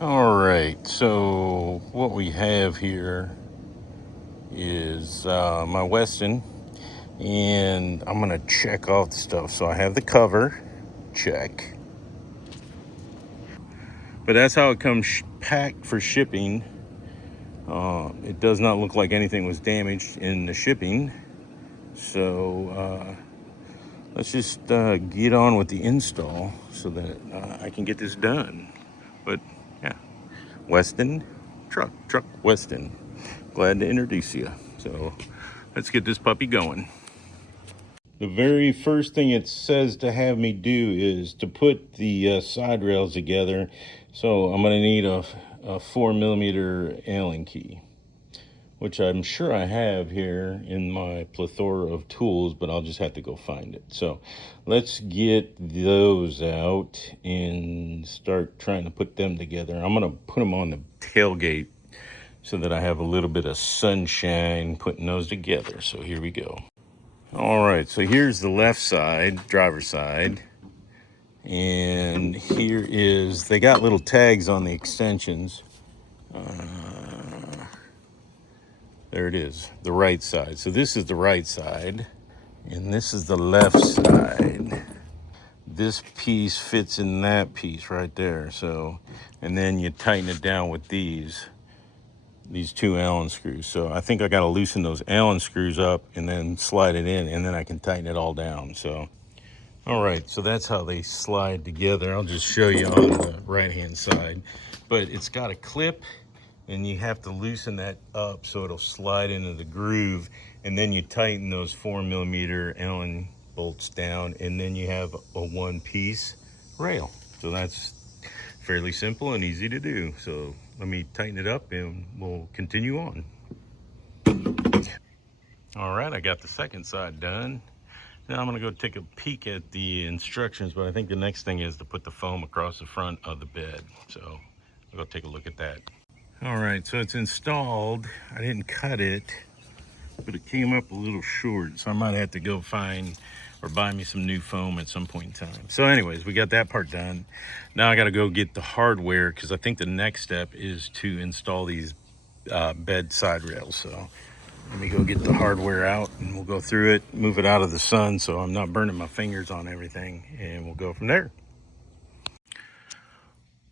All right, so what we have here is my Weston, and I'm gonna check off the stuff. So I have the cover, check. But that's how it comes packed for shipping. It does not look like anything was damaged in the shipping. So let's just get on with the install so that I can get this done. But yeah, Weston, truck Weston. Glad to introduce you. So let's get this puppy going. The very first thing it says to have me do is to put the side rails together. So I'm going to need a 4mm Allen key, which I'm sure I have here in my plethora of tools, but I'll just have to go find it. So let's get those out and start trying to put them together. I'm going to put them on the tailgate so that I have a little bit of sunshine putting those together. So here we go. All right, so here's the left side, driver's side. And here is, they got little tags on the extensions. There it is, the right side. So this is the right side, and this is the left side. This piece fits in that piece right there. So, and then you tighten it down with these two Allen screws. So I think I got to loosen those Allen screws up and then slide it in, and then I can tighten it all down. So, all right, so that's how they slide together. I'll just show you on the right-hand side. But it's got a clip, and you have to loosen that up so it'll slide into the groove, and then you tighten those 4mm Allen bolts down, and then you have a one-piece rail. So that's fairly simple and easy to do. So let me tighten it up and we'll continue on. All right, I got the second side done. Now I'm gonna go take a peek at the instructions, but I think the next thing is to put the foam across the front of the bed. So I'll go take a look at that. All right, so it's installed. I didn't cut it, but it came up a little short, so I might have to go find or buy me some new foam at some point in time. So anyways, we got that part done. Now I gotta go get the hardware, because I think the next step is to install these bed side rails. So let me go get the hardware out and we'll go through it, move it out of the sun so I'm not burning my fingers on everything, and we'll go from there.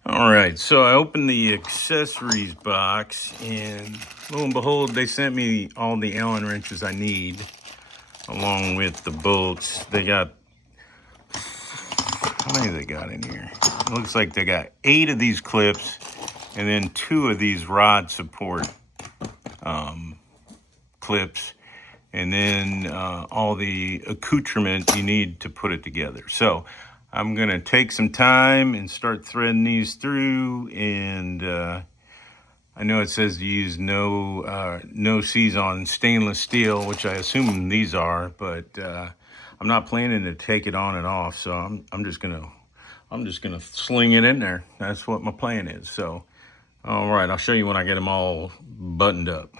All right, so I opened the accessories box, and lo and behold, they sent me all the Allen wrenches I need, along with the bolts. They got, how many they got in here? It looks like they got 8 of these clips, and then 2 of these rod support clips, and then all the accoutrement you need to put it together. So I'm gonna take some time and start threading these through, and I know it says to use no seize on stainless steel, which I assume these are, but I'm not planning to take it on and off, so I'm just gonna sling it in there. That's what my plan is. So all right, I'll show you when I get them all buttoned up.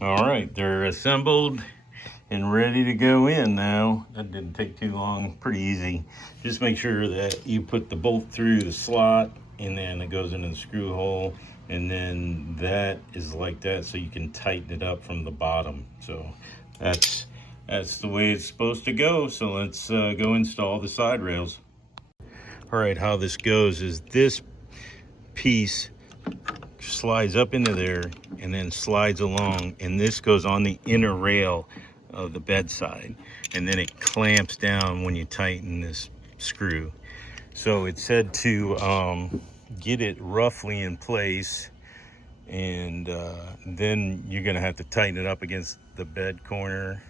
All right, they're assembled and ready to go in now. That didn't take too long, pretty easy. Just make sure that you put the bolt through the slot, and then it goes into the screw hole, and then that is like that, so you can tighten it up from the bottom. So that's the way it's supposed to go. So let's go install the side rails. All right, how this goes is this piece slides up into there and then slides along, and this goes on the inner rail of the bedside, and then it clamps down when you tighten this screw. So it said to get it roughly in place, and then you're gonna have to tighten it up against the bed corner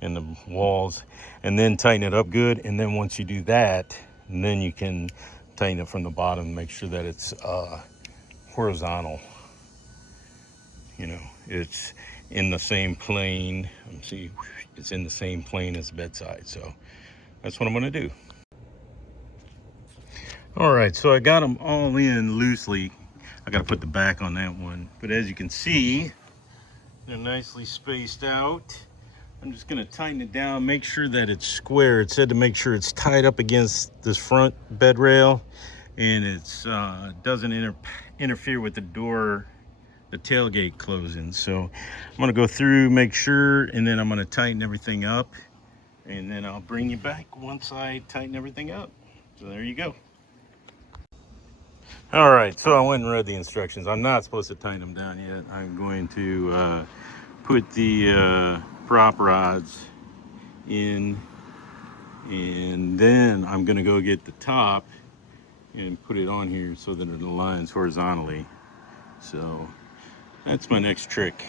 and the walls, and then tighten it up good. And then once you do that, and then you can tighten it from the bottom and make sure that it's horizontal. You know, it's in the same plane. Let's see, it's in the same plane as the bedside. So that's what I'm gonna do. All right, so I got them all in loosely. I gotta put the back on that one, but as you can see, they're nicely spaced out. I'm just gonna tighten it down, make sure that it's square. It said to make sure it's tied up against this front bed rail, and it's doesn't interfere with the door, the tailgate closing. So I'm gonna go through, make sure, and then I'm gonna tighten everything up, and then I'll bring you back once I tighten everything up. So there you go. All right, so I went and read the instructions. I'm not supposed to tighten them down yet. I'm going to put the prop rods in, and then I'm gonna go get the top and put it on here so that it aligns horizontally. So that's my next trick.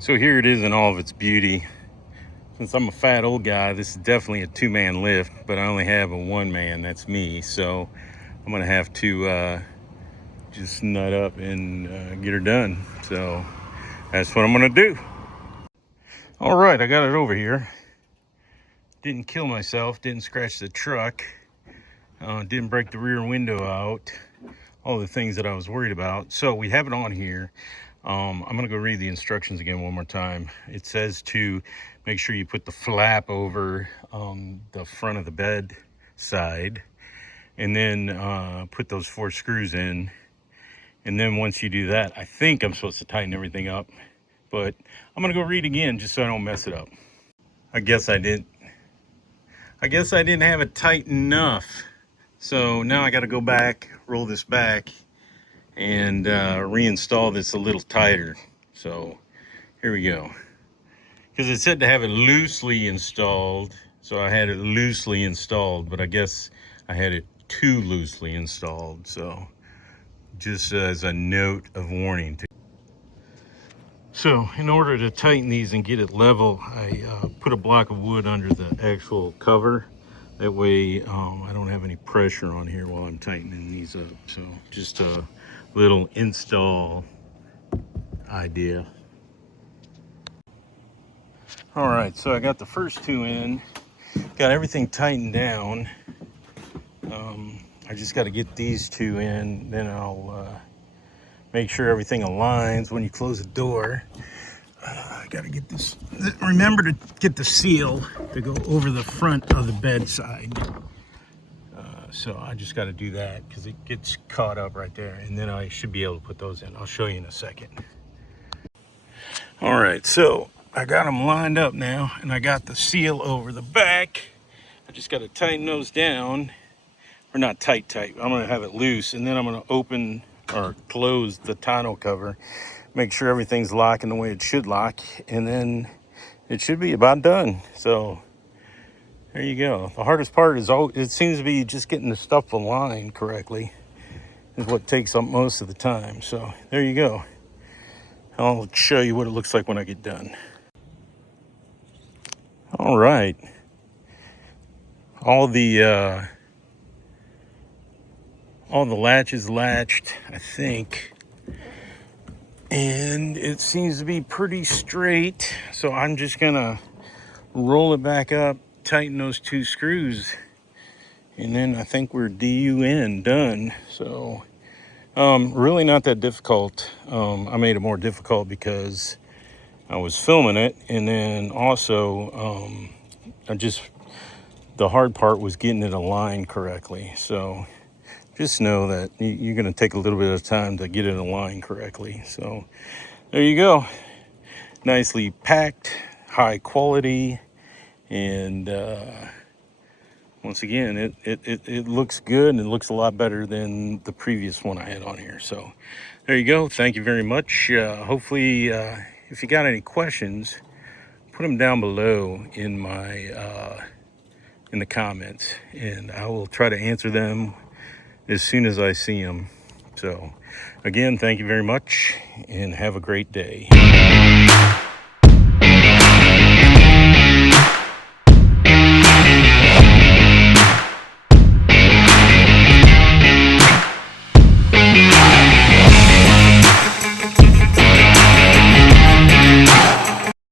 So here it is in all of its beauty. Since I'm a fat old guy, this is definitely a two-man lift, but I only have a one-man, that's me. So I'm gonna have to just nut up and get her done. So that's what I'm gonna do. All right, I got it over here. Didn't kill myself, didn't scratch the truck, didn't break the rear window out, all the things that I was worried about. So we have it on here. I'm gonna go read the instructions again one more time. It says to make sure you put the flap over the front of the bed side, and then put those 4 screws in. And then once you do that, I think I'm supposed to tighten everything up, but I'm gonna go read again just so I don't mess it up. I guess I didn't have it tight enough. So now I got to go back, roll this back, and reinstall this a little tighter. So here we go. Because it said to have it loosely installed, so I had it loosely installed, but I guess I had it too loosely installed. So just as a note of warning. So in order to tighten these and get it level, I put a block of wood under the actual cover. That way I don't have any pressure on here while I'm tightening these up. So just a little install idea. All right, so I got the first 2 in, got everything tightened down. I just got to get these 2 in, then I'll make sure everything aligns when you close the door. I got to get this, remember to get the seal to go over the front of the bedside. So I just got to do that because it gets caught up right there, and then I should be able to put those in. I'll show you in a second. All right, so I got them lined up now, and I got the seal over the back. I just got to tighten those down, or not tight. I'm going to have it loose, and then I'm going to open or close the tonneau cover, make sure everything's locking the way it should lock, and then it should be about done. So there you go. The hardest part is, it seems to be just getting the stuff aligned correctly is what takes up most of the time. So there you go. I'll show you what it looks like when I get done. All right. All the latches latched, I think. And it seems to be pretty straight. So I'm just gonna roll it back up, tighten those 2 screws, and then I think we're done. So really not that difficult. I made it more difficult because I was filming it, and then also the hard part was getting it aligned correctly. So just know that you're going to take a little bit of time to get it aligned correctly. So there you go. Nicely packed, high quality, and once again, it looks good, and it looks a lot better than the previous one I had on here. So there you go. Thank you very much. Hopefully, if you got any questions, put them down below in the comments, and I will try to answer them as soon as I see them. So again, thank you very much, and have a great day.